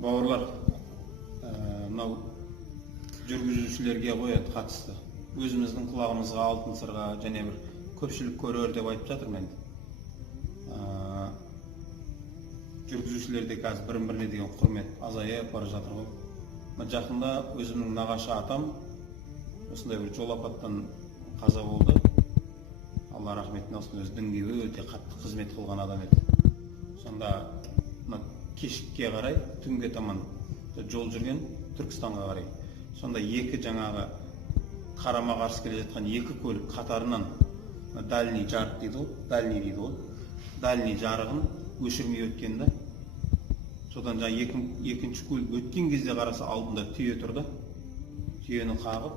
Бауырлар, мынау жүргізушілерге қояды қатысты. Өзіміздің құлағымызға алтын сырға және бір көпшілік көрер деп айтып жатырмын енді. Жүргізушілерде қазір бірін-біріне деген құрмет азайып бара жатыр ғой. Жақында өзімнің нағашы атам осындай бір жол апаттан қаза болды. Алла рахметін алсын, өзі дінге өте қатты қызмет қылған адам еді. Сонда кешке қарай, түнге таман жол жүрген Түркістанға қарай. Сонда екі жаңағы қарама қарсы келе жатқан екі көлік қатарынан дальний жарық дейді ғой, дальний жарығын өшірмей өткен да. Содан екінші көлік өткен кезде қараса алдында түйе тұрды. Түйені қағып,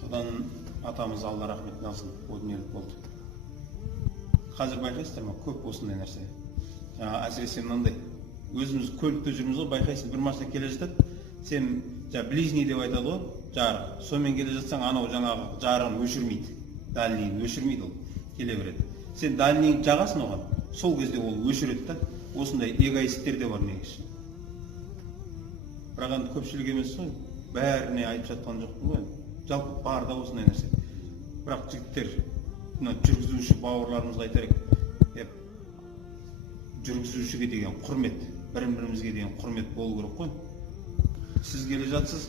содан атамыз Алла рахметін алсын, о дүниелік болды. Қазір байқайсыздар ма, көп осындай нәрсе. Әсіресе мынандай, өзіміз көлікте жүрміз ғой, байқайсың, бір машина келе жатады, сен ближний деп айтады ғой, жарық. Сонымен келе жатсаң, анау жаңағы жарығын өшірмейді, дальнийін өшірмейді, ол келе береді. Сен дальнийін жағасың оған, сол кезде ол өшіреді да. Осындай эгоисттер де бар негізі. Бірақ енді көпшілік емес қой, бәріне айтып жатқан жоқпын ғой. Жалпы бар да осындай нәрсе. Бірақ жігіттер, жүргізуші бауырларымызға айтар едік, жүргізушіге деген құрмет, бірін-бірімізге деген құрмет болу керек қой. Сіз келе жатсыз,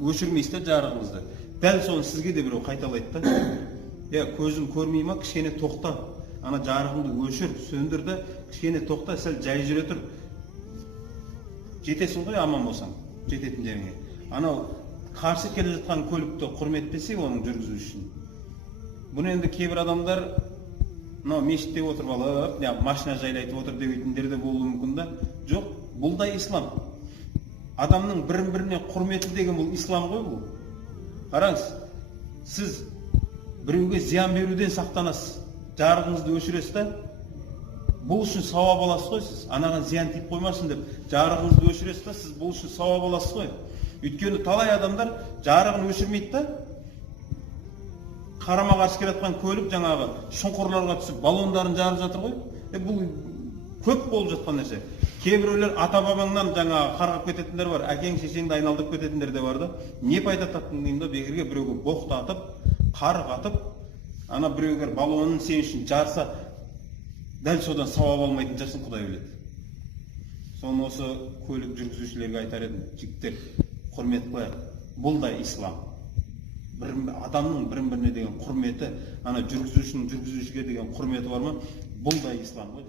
өшірмейсіз да жарығыңызды. Дәл соны сізге де біреу қайталайды да. Көзім көрмей ма, кішкене тоқта. Ана жарығыңды өшір, сөндір де, кішкене тоқта, сәл жай жүре тұр. Жетесің ғой, аман болсаң, жететін жеріңе. Анау қарсы келе жатқан көлікті құрметтесе, оның жүргізушісін. Бұны енді кейбір адамдар мешітте отырып алып, машина жайлайтып отыр дейтіндер де болуы мүмкін да. Жоқ, бұл да ислам. Адамның бірін-біріне құрметі деген бұл ислам ғой бұл. Қараңыз, сіз біреуге зиян беруден сақтанасыз, жарығыңызды өшіресіз да, бұл үшін сауап аласыз ғой сіз. Анаған зиян тиіп қоймасын деп жарығыңызды өшіресіз да, сіз бұл үшін сауап аласыз ғой. Өйткені талай адамдар жарығын өшірмейді да, қарама қарсы келе жатқан көлік жаңағы шұңқырларға түсіп баллондарын жарып жатыр ғой. Бұл көп болып жатқан нәрсе. Кейбіреулер ата-бабаңнан жаңағы қарғап кететіндер бар, әкең шешеңді айналдырып кететіндер де бар да. Не пайда таптың деймін да, бекерге біреуге боқтатып, қарғатып, ана біреугер баллонын сен үшін жарса, дәл содан сауап алмайтын жасын Құдай біледі. Соны осы көлік жүргізушілерге айтар едім, жігіттер, құрмет қояйық. Бұл да ислам. Адамның бірін-біріне деген құрметі, ана жүргізушінің жүргізушіге деген құрметі бар ма? Бұл да ислам ғой.